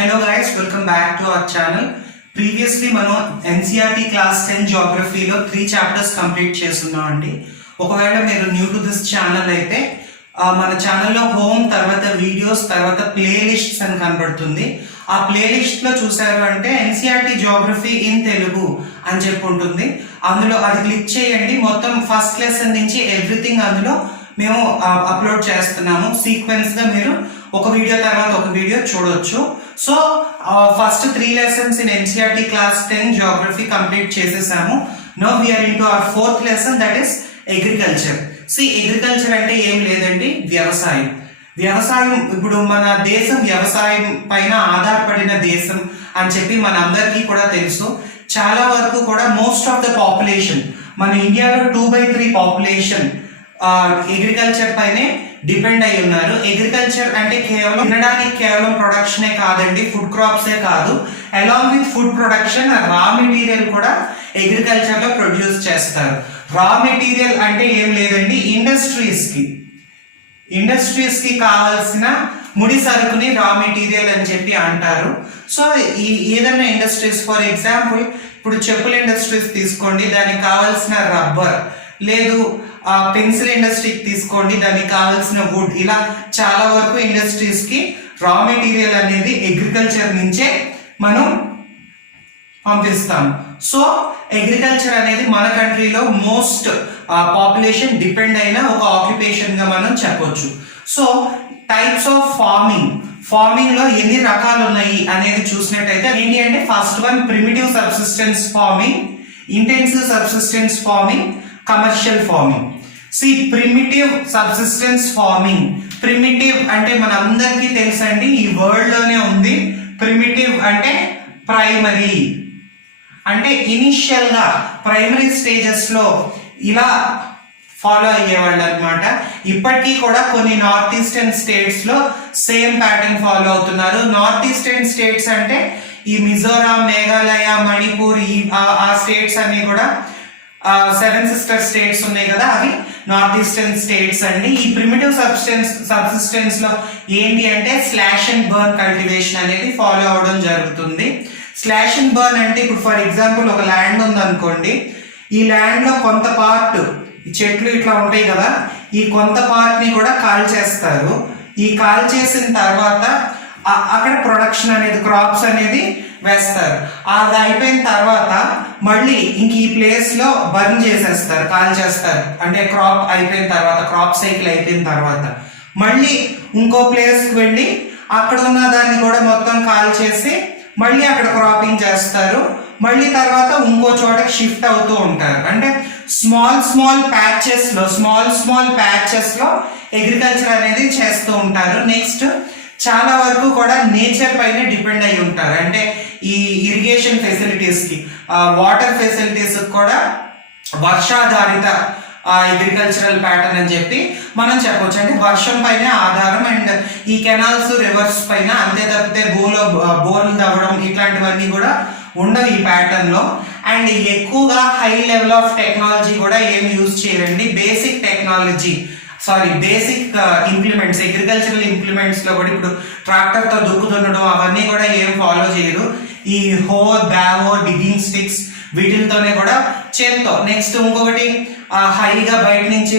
Hello guys, welcome back to our channel. Previously మనం NCERT class 10 geographyలో 3 chapters complete చేస్తున్నామండి. ఒకవేళ మీరు న్యూ టు దిస్ ఛానల్ అయితే మన ఛానల్లో హోమ్ తర్వాత వీడియోస్ తర్వాత ప్లేలిస్ట్స్ అని కనబడుతుంది. ఆ ప్లేలిస్ట్లో చూసారు అంటే NCERT geography ఇన్ తెలుగు అని చెప్పి ఉంటుంది. అందులో అది క్లిక్ చేయండి. మొత్తం ఫస్ట్ లెసన్ నుంచి ఎవ్రీథింగ్ అందులో మేము అప్లోడ్ చేస్తున్నాము. సీక్వెన్స్ గా మీరు ఒక వీడియో తర్వాత ఒక వీడియో చూడొచ్చు. So first 3 lessons in NCERT class 10 geography complete చేసేసాము. Now we are into our 4th lesson, that is agriculture. Agriculture అంటే ఏం లేదండి, వ్యవసాయం. వ్యవసాయం ఇప్పుడు మన దేశం వ్యవసాయం పైన ఆధారపడిన దేశం అని చెప్పి మన అందరికీ కూడా తెలుసు. చాలా వరకు కూడా మోస్ట్ ఆఫ్ ద పాపులేషన్ మన ఇండియాలో 2/3 పాపులేషన్ అగ్రికల్చర్ పైనే డిపెండ్ అయి ఉన్నారు. అగ్రికల్చర్ అంటే కేవలం తినడానికి కేవలం ప్రొడక్షనే కాదండి, ఫుడ్ క్రాప్సే కాదు, along with food production raw material కూడా అగ్రికల్చర్ లో ప్రొడ్యూస్ చేస్తారు. రా మెటీరియల్ అంటే ఏం లేదండి, ఇండస్ట్రీస్ కి కావాల్సిన ముడి సరుకుని రా మెటీరియల్ అని చెప్పి అంటారు. సో ఏదైనా ఇండస్ట్రీస్, ఫర్ ఎగ్జాంపుల్ ఇప్పుడు చెప్పుల ఇండస్ట్రీస్ తీసుకోండి, దానికి కావాల్సిన రబ్బర్, లేదు పెన్సిల్ ఇండస్ట్రీకి తీసుకోండి, దానికి కావాల్సిన వుడ్, ఇలా చాలా వరకు ఇండస్ట్రీస్ కి రా మెటీరియల్ అనేది అగ్రికల్చర్ నుంచే మనం పంపిస్తాం. సో అగ్రికల్చర్ అనేది మన కంట్రీలో మోస్ట్ పాపులేషన్ డిపెండ్ అయిన ఒక ఆక్యుపేషన్ గా మనం చెప్పొచ్చు. సో టైప్స్ ఆఫ్ ఫార్మింగ్ లో ఎన్ని రకాలు ఉన్నాయి అనేది చూసినట్టయితే ఏంటి అంటే, first one primitive subsistence farming, intensive subsistence farming, commercial farming. Primitive subsistence farming, primitive అంటే మన అందరికీ తెలుసండి, ఈ వరల్డ్ లోనే ఉంది. ప్రిమిటివ్ అంటే ప్రైమరీ, అంటే ఇనిషియల్ గా ప్రైమరీ స్టేజెస్ లో ఇలా ఫాలో అయ్యేవాళ్ళు అనమాట. ఇప్పటికీ కూడా కొన్ని నార్త్ ఈస్టర్న్ స్టేట్స్ లో సేమ్ ప్యాటర్న్ ఫాలో అవుతున్నారు. నార్త్ ఈస్టర్న్ స్టేట్స్ అంటే ఈ మిజోరాం, మేఘాలయ, మణిపూర్, ఆ స్టేట్స్ అన్ని కూడా 7 సిస్టర్ స్టేట్స్ ఉన్నాయి కదా, అవి నార్త్ ఈస్టర్న్ స్టేట్స్ అండి. ఈ ప్రిమిటివ్ సబ్సిస్టెన్స్ లో ఏంటి అంటే స్లాష్ అండ్ బర్న్ కల్టివేషన్ అనేది ఫాలో అవడం జరుగుతుంది. స్లాష్ అండ్ బర్న్ అంటే ఇప్పుడు ఫర్ ఎగ్జాంపుల్ ఒక ల్యాండ్ ఉంది అనుకోండి, ఈ ల్యాండ్ లో కొంత పార్ట్ చెట్లు ఇట్లా ఉంటాయి కదా, ఈ కొంత పార్ట్ ని కూడా కాల్ చేస్తారు. ఈ కాల్ చేసిన తర్వాత అక్కడ ప్రొడక్షన్ అనేది, క్రాప్స్ అనేది వేస్తారు. అది అయిపోయిన తర్వాత మళ్ళీ ఇంక ఈ ప్లేస్ లో బర్న్ చేసేస్తారు, కాల్ చేస్తారు. అంటే క్రాప్ అయిపోయిన తర్వాత, క్రాప్ సైకిల్ అయిపోయిన తర్వాత మళ్ళీ ఇంకో ప్లేస్ కి వెళ్ళి అక్కడ ఉన్న దాన్ని కూడా మొత్తం కాల్ చేసి మళ్ళీ అక్కడ క్రాపింగ్ చేస్తారు. మళ్ళీ తర్వాత ఇంకో చోటకి షిఫ్ట్ అవుతూ ఉంటారు. అంటే స్మాల్ ప్యాచెస్ లో అగ్రికల్చర్ అనేది చేస్తూ ఉంటారు. నెక్స్ట్ చాలా వరకు కూడా నేచర్ పైన డిపెండ్ అయి ఉంటారు. అంటే ఈ ఇరిగేషన్ ఫెసిలిటీస్ కి, వాటర్ ఫెసిలిటీస్ కూడా వర్షాధారిత అగ్రికల్చరల్ ప్యాటర్న్ అని చెప్పి మనం చెప్పొచ్చు. అంటే వర్షం పైన ఆధారం, అండ్ ఈ కెనాల్స్, రివర్స్ పైన, అంతే తప్పితే బోర్లు తవ్వడం ఇట్లాంటివన్నీ కూడా ఉండవు ఈ ప్యాటర్న్ లో. అండ్ ఎక్కువగా హై లెవెల్ ఆఫ్ టెక్నాలజీ కూడా ఏం యూజ్ చేయరండి. బేసిక్ ఇంప్లిమెంట్స్, అగ్రికల్చరల్ ఇంప్లిమెంట్స్ లో కూడా ఇప్పుడు ట్రాక్టర్ తో దుక్కు దున్నడం అవన్నీ కూడా ఏం ఫాలో చేయరు. ఈ బ్యావో, డిగింగ్ స్టిక్స్ వీటితోనే కూడా చేత్తో. నెక్స్ట్ ఇంకొకటి హైగా బయట నుంచి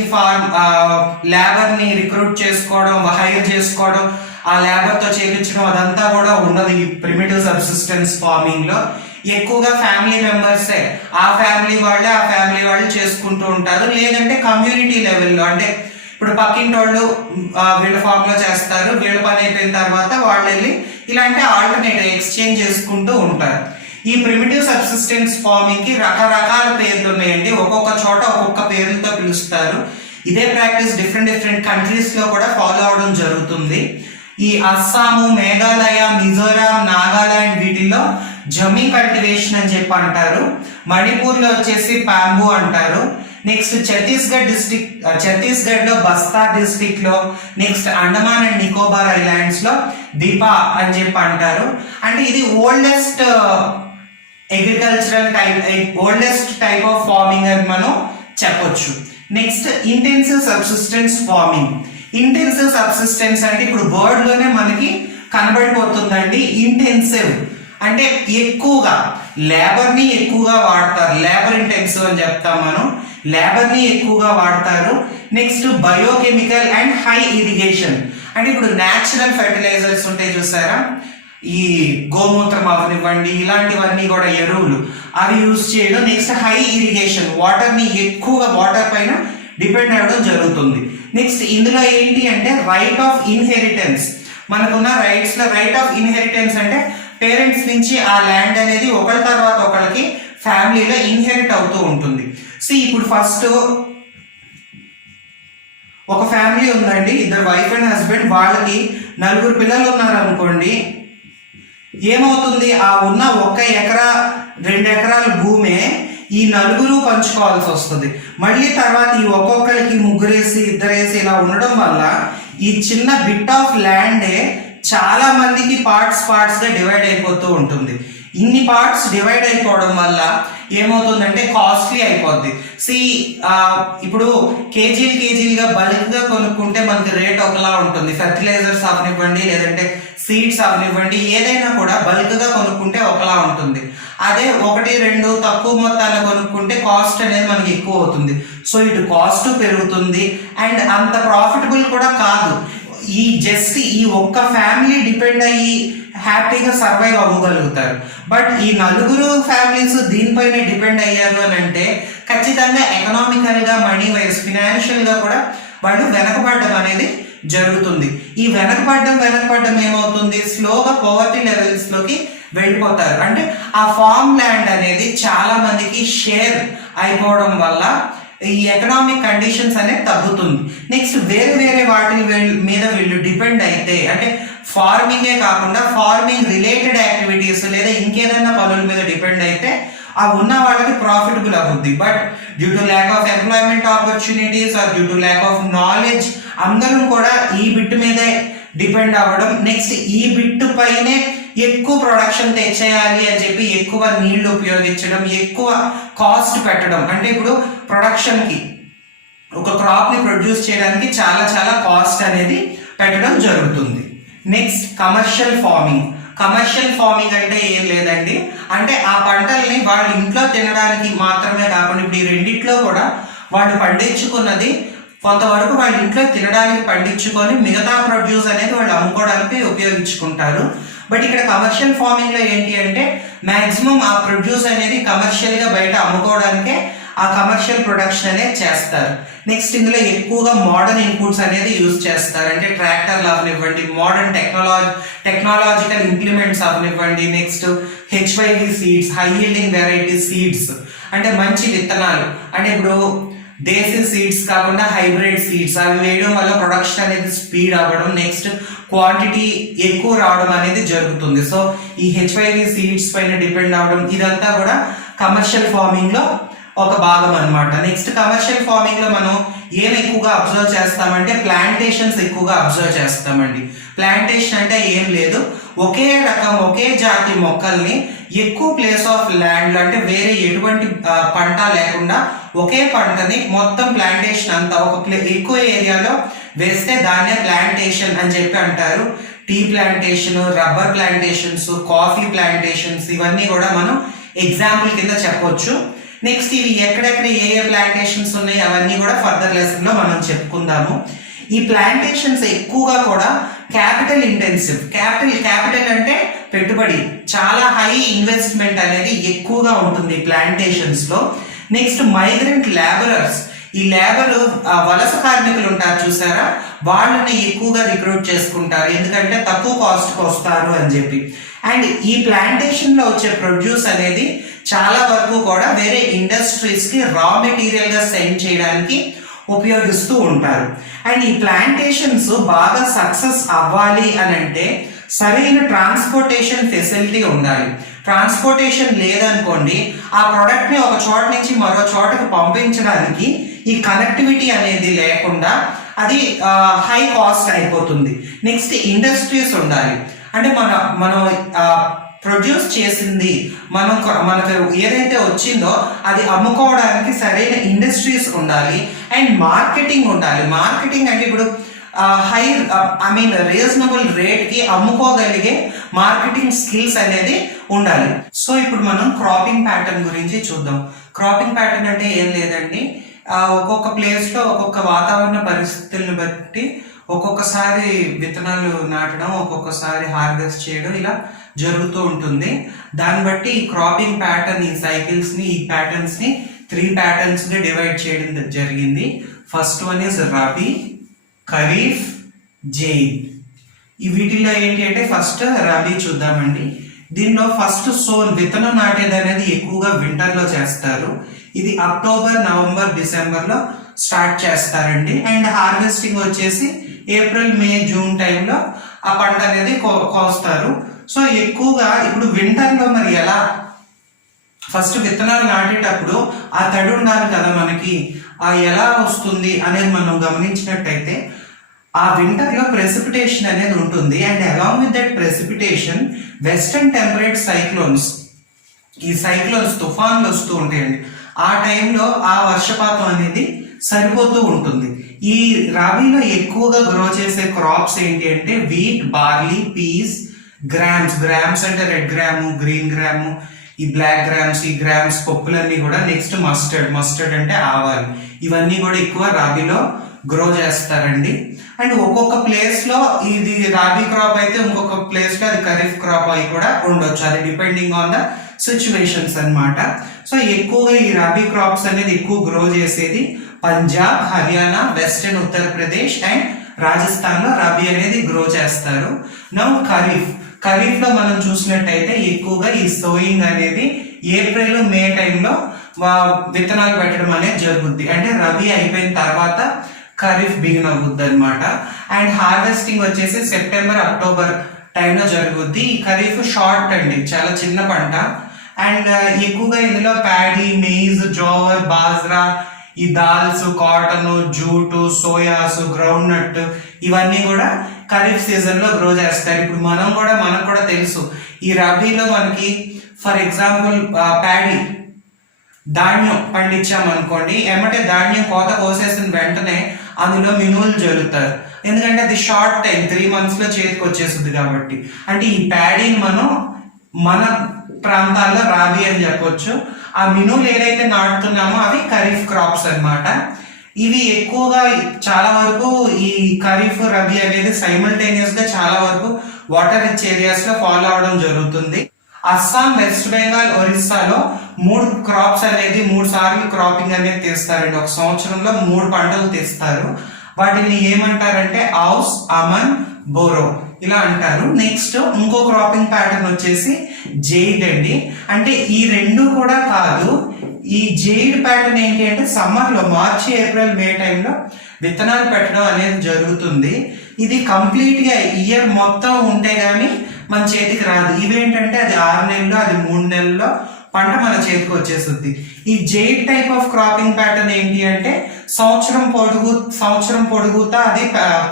లేబర్ ని రిక్రూట్ చేసుకోవడం, హైర్ చేసుకోవడం, ఆ లేబర్ తో చేయించడం అదంతా కూడా ఉండదు ఈ ప్రిమిటివ్ సబ్సిస్టెన్స్ ఫార్మింగ్ లో. ఎక్కువగా ఫ్యామిలీ మెంబర్సే, ఆ ఫ్యామిలీ వాళ్ళు చేసుకుంటూ ఉంటారు. లేదంటే కమ్యూనిటీ లెవెల్లో, అంటే ఇప్పుడు పక్కింటి వాళ్ళు వీళ్ళ ఫామ్ లో చేస్తారు, వీళ్ళ పని అయిపోయిన తర్వాత వాళ్ళు వెళ్ళి ఇలాంటి ఆల్టర్నేటివ్ ఎక్స్చేంజ్ చేసుకుంటూ ఉంటారు. ఈ ప్రిమిటివ్ సబ్సిస్టెన్స్ ఫార్మింగ్ కి రకరకాల పేర్లు ఉన్నాయండి, ఒక్కొక్క చోట ఒక్కొక్క పేర్లతో పిలుస్తారు. ఇదే ప్రాక్టీస్ డిఫరెంట్ కంట్రీస్ లో కూడా ఫాలో అవడం జరుగుతుంది. ఈ అస్సాము, మేఘాలయ, మిజోరాం, నాగాలాండ్ వీటిల్లో జమీ కల్టివేషన్ అని చెప్పి అంటారు. మణిపూర్ లో వచ్చేసి పాంబు అంటారు. నెక్స్ట్ ఛత్తీస్గఢ్ లో బస్తా డిస్ట్రిక్ట్ లో, next Andaman and Nicobar islands లో దీపా అని చెప్పి అంటారు. అంటే ఇది ఓల్డెస్ట్ టైప్ ఆఫ్ ఫార్మింగ్ అని మనం చెప్పొచ్చు. Next intensive subsistence farming. Intensive subsistence అంటే ఇప్పుడు వర్డ్ లోనే మనకి కనబడిపోతుందండి. ఇంటెన్సివ్ అంటే ఎక్కువగా లేబర్ని ఎక్కువగా వాడతారు, లేబర్ ఇంటెన్సివ్ అని చెప్తాం మనం, లేబర్ని ఎక్కువగా వాడతారు. Next biochemical and high irrigation అంటే ఇప్పుడు న్యాచురల్ ఫెర్టిలైజర్స్ ఉంటాయి చూసారా, ఈ గోమూత్రం అవనివ్వండి, ఇలాంటివన్నీ కూడా ఎరువులు అవి యూజ్ చేయడం. నెక్స్ట్ హై ఇరిగేషన్, వాటర్ని ఎక్కువగా వాటర్ పైన డిపెండ్ అవ్వడం జరుగుతుంది. నెక్స్ట్ ఇందులో ఏంటి అంటే రైట్ ఆఫ్ ఇన్హెరిటెన్స్, మనకున్న రైట్స్ లో రైట్ ఆఫ్ ఇన్హెరిటెన్స్ అంటే పేరెంట్స్ నుంచి ఆ ల్యాండ్ అనేది ఒకరి తర్వాత ఒకరికి ఫ్యామిలీలో ఇన్హెరిట్ అవుతూ ఉంటుంది. సో ఇప్పుడు ఫస్ట్ ఒక ఫ్యామిలీ ఉందండి, ఇద్దరు వైఫ్ అండ్ హస్బెండ్, వాళ్ళకి 4 పిల్లలు ఉన్నారు అనుకోండి. ఏమవుతుంది, ఆ ఉన్న 1 ఎకరా 2 ఎకరాల భూమే ఈ 4 పంచుకోవాల్సి వస్తుంది. మళ్ళీ తర్వాత ఈ ఒక్కొక్కరికి 3 2 ఇలా ఉండడం వల్ల ఈ చిన్న బిట్ ఆఫ్ ల్యాండే చాలా మందికి పార్ట్స్ గా డివైడ్ అయిపోతూ ఉంటుంది. ఇన్ని పార్ట్స్ డివైడ్ అయిపోవడం వల్ల ఏమవుతుందంటే కాస్ట్లీ అయిపోద్ది. ఇప్పుడు కేజీలుగా బల్క్గా కొనుక్కుంటే మనకి రేట్ ఒకలా ఉంటుంది. ఫెర్టిలైజర్స్ అవనివ్వండి, లేదంటే సీడ్స్ అవనివ్వండి, ఏదైనా కూడా బల్క్గా కొనుక్కుంటే ఒకలా ఉంటుంది. అదే 1 2 తక్కువ మొత్తాన్ని కొనుక్కుంటే కాస్ట్ అనేది మనకి ఎక్కువ అవుతుంది. సో ఇటు కాస్ట్ పెరుగుతుంది అండ్ అంత ప్రాఫిటబుల్ కూడా కాదు. ఈ ఒక్క ఫ్యామిలీ డిపెండ్ అయ్యి హ్యాపీగా సర్వైవ్ అవ్వగలుగుతారు. బట్ ఈ 4 ఫ్యామిలీస్ దీనిపైన డిపెండ్ అయ్యారు అని అంటే ఖచ్చితంగా ఎకనామికల్ గా, మనీ వైజ్, ఫినాన్షియల్ గా కూడా వాళ్ళు వెనకబడడం అనేది జరుగుతుంది. ఈ వెనకబడడం ఏమవుతుంది, స్లోగా పవర్టీ లెవెల్స్ లోకి వెళ్ళిపోతారు. అంటే ఆ ఫార్మ్ ల్యాండ్ అనేది చాలా మందికి షేర్ అయిపోవడం వల్ల ఈ ఎకనామిక్ కండిషన్స్ అనేది తగ్గుతుంది. నెక్స్ట్ వేరే వాటి మీద వీళ్ళు డిపెండ్ అయితే, అంటే ఫార్మింగే కాకుండా ఫార్మింగ్ రిలేటెడ్ యాక్టివిటీస్ లేదా ఇంకేదైనా పనుల మీద డిపెండ్ అయితే ఆ ఉన్న వాళ్ళకి ప్రాఫిటబుల్ అవుద్ది. But due to lack of employment opportunities or due to lack of knowledge అందరూ కూడా ఈ బిట్ మీదే డిపెండ్ అవ్వడం. నెక్స్ట్ ఈ బిట్ పైనే ఎక్కువ ప్రొడక్షన్ తెచ్చేయాలి అని చెప్పి ఎక్కువ నీళ్లు ఉపయోగించడం, ఎక్కువ కాస్ట్ పెట్టడం. అంటే ఇప్పుడు ప్రొడక్షన్ కి ఒక క్రాప్ ని ప్రొడ్యూస్ చేయడానికి చాలా కాస్ట్ అనేది పెట్టడం జరుగుతుంది. నెక్స్ట్ కమర్షియల్ ఫార్మింగ్ అంటే ఏం లేదండి, అంటే ఆ పంటల్ని వాళ్ళ ఇంట్లో తినడానికి మాత్రమే కాకుండా ఇప్పుడు ఈ రెండిట్లో కూడా వాళ్ళు పండించుకున్నది కొంతవరకు వాళ్ళ ఇంట్లో తినడానికి పండించుకొని మిగతా ప్రొడ్యూస్ అనేది వాళ్ళు అమ్ముకోవడానికి ఉపయోగించుకుంటారు. బట్ ఇక్కడ కమర్షియల్ ఫార్మింగ్ లో ఏంటి అంటే మాక్సిమం ఆ ప్రొడ్యూస్ అనేది కమర్షియల్ గా బయట అమ్ముకోవడానికే ఆ కమర్షియల్ ప్రొడక్షన్ అనేది చేస్తారు. నెక్స్ట్ ఇందులో ఎక్కువగా మోడర్న్ ఇన్పుట్స్ అనేది యూజ్ చేస్తారు. అంటే ట్రాక్టర్లు అవనివ్వండి, మోడర్న్ టెక్నాలజికల్ ఇంప్లిమెంట్స్ అవనివ్వండి, next HYV seeds, high yielding variety seeds అంటే మంచి విత్తనాలు, అంటే ఇప్పుడు దేశీ సీడ్స్ కాకుండా హైబ్రిడ్ సీడ్స్ అవి వేయడం వల్ల ప్రొడక్షన్ అనేది స్పీడ్ అవ్వడం, నెక్స్ట్ క్వాంటిటీ ఎక్కువ రావడం అనేది జరుగుతుంది. సో ఈ HYV సీడ్స్ పైన డిపెండ్ అవ్వడం ఇదంతా కూడా కమర్షియల్ ఫార్మింగ్ లో ఒక భాగం అన్నమాట. నెక్స్ట్ కమర్షియల్ ఫార్మింగ్ లో మనం ఏం ఎక్కువగా అబ్జర్వ్ చేస్తామంటే ప్లాంటేషన్స్ ఎక్కువగా అబ్జర్వ్ చేస్తామండి. ప్లాంటేషన్ అంటే ఏం లేదు, ఒకే రకం ఒకే జాతి మొక్కల్ని ఎక్కువ ప్లేస్ ఆఫ్ ల్యాండ్ అంటే వేరే ఎటువంటి పంట లేకుండా ఒకే పంటని మొత్తం ప్లాంటేషన్ అంతా ఒక ఎక్కువ ఏరియాలో వేస్తే దాన్నే ప్లాంటేషన్ అని చెప్పి అంటారు. Tea plantation, rubber plantations, coffee plantations ఇవన్నీ కూడా మనం ఎగ్జాంపుల్ కింద చెప్పొచ్చు. నెక్స్ట్ ఇవి ఎక్కడెక్కడ ఏ ప్లాంటేషన్స్ ఉన్నాయి అవన్నీ కూడా ఫర్దర్ లెసన్ లో మనం చెప్పుకుందాము. ఈ ప్లాంటేషన్స్ ఎక్కువగా కూడా క్యాపిటల్ ఇంటెన్సివ్, క్యాపిటల్ అంటే పెట్టుబడి, చాలా హై ఇన్వెస్ట్మెంట్ అనేది ఎక్కువగా ఉంటుంది ప్లాంటేషన్స్ లో. నెక్స్ట్ మైగ్రెంట్ లేబరర్స్, ఈ లేబర్ వలస కార్మికులు ఉంటారు చూసారా, వాళ్ళని ఎక్కువగా రిక్రూట్ చేసుకుంటారు ఎందుకంటే తక్కువ కాస్ట్ కి వస్తారు అని చెప్పి. అండ్ ఈ ప్లాంటేషన్ లో వచ్చే ప్రొడ్యూస్ అనేది చాలా వరకు కూడా వేరే ఇండస్ట్రీస్ కి రా మెటీరియల్ గా సెండ్ చేయడానికి ఉపయోగిస్తూ ఉంటారు. అండ్ ఈ ప్లాంటేషన్స్ బాగా సక్సెస్ అవ్వాలి అని అంటే సరైన ట్రాన్స్పోర్టేషన్ ఫెసిలిటీ ఉండాలి. ట్రాన్స్పోర్టేషన్ లేదనుకోండి, ఆ ప్రొడక్ట్ ని ఒక చోట నుంచి మరో చోటకు పంపించడానికి ఈ కనెక్టివిటీ అనేది లేకుండా అది హై కాస్ట్ అయిపోతుంది. నెక్స్ట్ ఇండస్ట్రీస్ ఉండాలి, అంటే మనం ప్రొడ్యూస్ చేసింది మనకు ఏదైతే వచ్చిందో అది అమ్ముకోవడానికి సరైన ఇండస్ట్రీస్ ఉండాలి. అండ్ మార్కెటింగ్ ఉండాలి. మార్కెటింగ్ అంటే ఇప్పుడు హై రీజనబుల్ రేట్కి అమ్ముకోగలిగే మార్కెటింగ్ స్కిల్స్ అనేది ఉండాలి. సో ఇప్పుడు మనం క్రాపింగ్ ప్యాటర్న్ గురించి చూద్దాం. క్రాపింగ్ ప్యాటర్న్ అంటే ఏం లేదండి, ఒక్కొక్క ప్లేస్లో ఒక్కొక్క వాతావరణ పరిస్థితులను బట్టి ఒక్కొక్కసారి విత్తనాలు నాటడం, ఒక్కొక్కసారి హార్వెస్ట్ చేయడం ఇలా జరుగుతూ ఉంటుంది. దాన్ని బట్టి ఈ క్రాపింగ్ ప్యాటర్న్, ఈ సైకిల్స్ని, ఈ ప్యాటర్న్స్ని 3 ప్యాటర్న్స్గా డివైడ్ చేయడం జరిగింది. First one is rabi, kharif, zaid. ఈ వీటిల్లో ఏంటి అంటే ఫస్ట్ రబీ చూద్దామండి. దీనిలో ఫస్ట్ విత్తనం నాటేది అనేది ఎక్కువగా వింటర్లో చేస్తారు. ఇది అక్టోబర్, నవంబర్, డిసెంబర్లో స్టార్ట్ చేస్తారండి. అండ్ హార్వెస్టింగ్ వచ్చేసి ఏప్రిల్, మే, జూన్ టైంలో ఆ పంట అనేది కోస్తారు. సో ఎక్కువగా ఇప్పుడు వింటర్లో మరి ఎలా, ఫస్ట్ విత్తనాలు నాటేటప్పుడు ఆ తడి ఉండాలి కదా మనకి, ఎలా వస్తుంది అనేది మనం గమనించినట్టయితే ఆ వింటర్లో ప్రెసిపిటేషన్ అనేది ఉంటుంది. And along with that precipitation western temperate cyclones, ఈ సైక్లోన్స్ తుఫాన్లు వస్తూ ఉంటాయండి. ఆ టైంలో ఆ వర్షపాతం అనేది సరిపోతూ ఉంటుంది. ఈ రబీలో ఎక్కువగా గ్రో చేసే క్రాప్స్ ఏంటి అంటే వీట్, బార్లీ, పీస్, గ్రామ్స్ అంటే రెడ్ గ్రాము, గ్రీన్ గ్రాము, ఈ బ్లాక్ గ్రామ్స్, ఈ గ్రామ్స్ పప్పులన్నీ కూడా. నెక్స్ట్ మస్టర్డ్ అంటే ఆవాలు. ఇవన్నీ కూడా ఎక్కువ రబీలో గ్రో చేస్తారండి. అండ్ ఒక్కొక్క ప్లేస్ లో ఇది రబీ క్రాప్ అయితే ఇంకొక ప్లేస్ లో అది ఖరీఫ్ క్రాప్ అయి కూడా ఉండొచ్చు. అది డిపెండింగ్ ఆన్ ద సిచ్యువేషన్స్ అన్నమాట. సో ఎక్కువగా ఈ రబీ క్రాప్స్ అనేది ఎక్కువ గ్రో చేసేది పంజాబ్, హర్యానా, వెస్టర్న్ ఉత్తరప్రదేశ్ అండ్ రాజస్థాన్ లో రబీ అనేది గ్రో చేస్తారు. నౌ ఖరీఫ్ లో మనం చూసినట్టయితే ఎక్కువగా ఈ సోయింగ్ అనేది ఏప్రిల్, మే టైంలో విత్తనాలు పెట్టడం అనేది జరుగుద్ది. అంటే రబీ అయిపోయిన తర్వాత ఖరీఫ్ బిగిన్ అవుద్ది అనమాట. అండ్ హార్వెస్టింగ్ వచ్చేసి సెప్టెంబర్, అక్టోబర్ టైంలో జరుగుద్ది. ఈ ఖరీఫ్ షార్ట్ అండి, చాలా చిన్న పంట. అండ్ ఎక్కువగా ఇందులో ప్యాడీ, మెయిజ్, జోవర్, బాజ్రా, ఈ dals, cotton, jute, soyas, groundnut ఇవన్నీ కూడా ఖరీఫ్ సీజన్ లో గ్రో చేస్తారు. ఇప్పుడు మనకు కూడా తెలుసు ఈ రబీలో మనకి ఫర్ ఎగ్జాంపుల్ ప్యాడీ, ధాన్యం పండించామనుకోండి, ఏమంటే ధాన్యం కోత కోసేసిన వెంటనే అందులో మినువులు జల్లుతారు. ఎందుకంటే అది షార్ట్ టైం, 3 months లో చేతికి వచ్చేస్తుంది కాబట్టి. అంటే ఈ ప్యాడీని మనం మన ప్రాంతాల్లో రబీ అని చెప్పొచ్చు. ఆ మినువులు ఏదైతే నాటుతున్నామో అవి ఖరీఫ్ క్రాప్స్ అన్నమాట. ఇవి ఎక్కువగా చాలా వరకు ఈ ఖరీఫ్, రబీ అనేది సైమల్టేనియస్ గా చాలా వరకు వాటర్ రిచ్ ఏరియాస్ లో ఫాలో అవడం జరుగుతుంది. అస్సాం, వెస్ట్ బెంగాల్, ఒరిస్సాలో 3 క్రాప్స్ అనేది 3 సార్లు క్రాపింగ్ అనేది తీస్తారండి. ఒక సంవత్సరంలో 3 పంటలు తీస్తారు. వాటిని ఏమంటారంటే ఔస్, అమన్, బోరో ఇలా అంటారు. నెక్స్ట్ ఇంకో క్రాపింగ్ ప్యాటర్న్ వచ్చేసి జైడ్ అండి. అంటే ఈ రెండు కూడా కాదు, ఈ జైడ్ ప్యాటర్న్ ఏంటి అంటే సమ్మర్ లో మార్చి, ఏప్రిల్, మే టైంలో విత్తనాలు పెట్టడం అనేది జరుగుతుంది. ఇది కంప్లీట్ గా ఇయర్ మొత్తం ఉంటే గానీ మన చేతికి రాదు. ఇవేంటంటే అది 6 నెలల్లో, అది 3 నెలల్లో పంట మన చేతికి వచ్చేస్తుంది. ఈ జైడ్ టైప్ ఆఫ్ క్రాపింగ్ ప్యాటర్న్ ఏంటి అంటే సంవత్సరం పొడుగుతా అది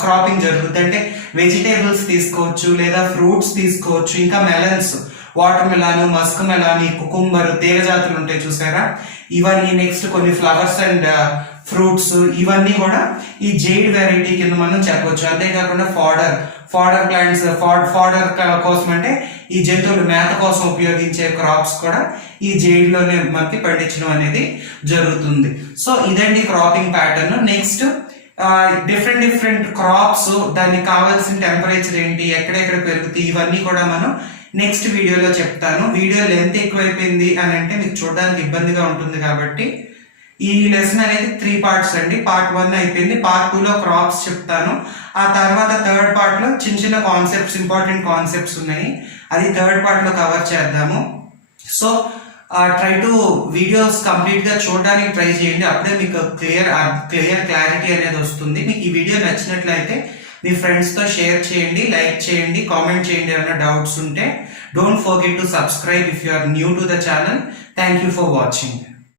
క్రాపింగ్ జరుగుతుంది. అంటే వెజిటేబుల్స్ తీసుకోవచ్చు, లేదా ఫ్రూట్స్ తీసుకోవచ్చు, ఇంకా melons, watermelon, muskmelon, cucumber, తీగజాతులు ఉంటాయి చూసారా, ఇవన్నీ. నెక్స్ట్ కొన్ని ఫ్లవర్స్ అండ్ ఫ్రూట్స్, ఇవన్నీ కూడా ఈ జైడ్ వెరైటీ కింద మనం చెప్పొచ్చు. అంతేకాకుండా ఫాడర్ ప్లాంట్స్, ఫాడర్ కోసం అంటే ఈ జంతువులు మేత కోసం ఉపయోగించే క్రాప్స్ కూడా ఈ జైడ్ లోనే మనకి పండించడం అనేది జరుగుతుంది. సో ఇదండి cropping pattern. Next different crops, దానికి కావాల్సిన టెంపరేచర్ ఏంటి, ఎక్కడెక్కడ పెరుగుతాయి, ఇవన్నీ కూడా మనం నెక్స్ట్ వీడియోలో చెప్తాను. వీడియో లెంత్ ఎక్కువైపోయింది అని అంటే మీకు చూడడానికి ఇబ్బందిగా ఉంటుంది కాబట్టి ఈ లెసన్ అనేది 3 parts అండి. పార్ట్ 1 అయిపోయింది. పార్ట్ 2లో క్రాప్స్ చెప్తాను. ఆ తర్వాత థర్డ్ పార్ట్ లో చిన్న కాన్సెప్ట్స్, ఇంపార్టెంట్ కాన్సెప్ట్స్ ఉన్నాయి, అది థర్డ్ పార్ట్ లో కవర్ చేద్దాము. So try to videos complete గా చూడడానికి ట్రై చేయండి. అప్పుడే మీకు క్లారిటీ అనేది వస్తుంది. మీకు ఈ వీడియో నచ్చినట్లయితే మీ ఫ్రెండ్స్ తో షేర్ చేయండి, లైక్ చేయండి, కామెంట్ చేయండి. ఏమైనా డౌట్స్ ఉంటే don't forget to subscribe if you are new to the channel. Thank you for watching.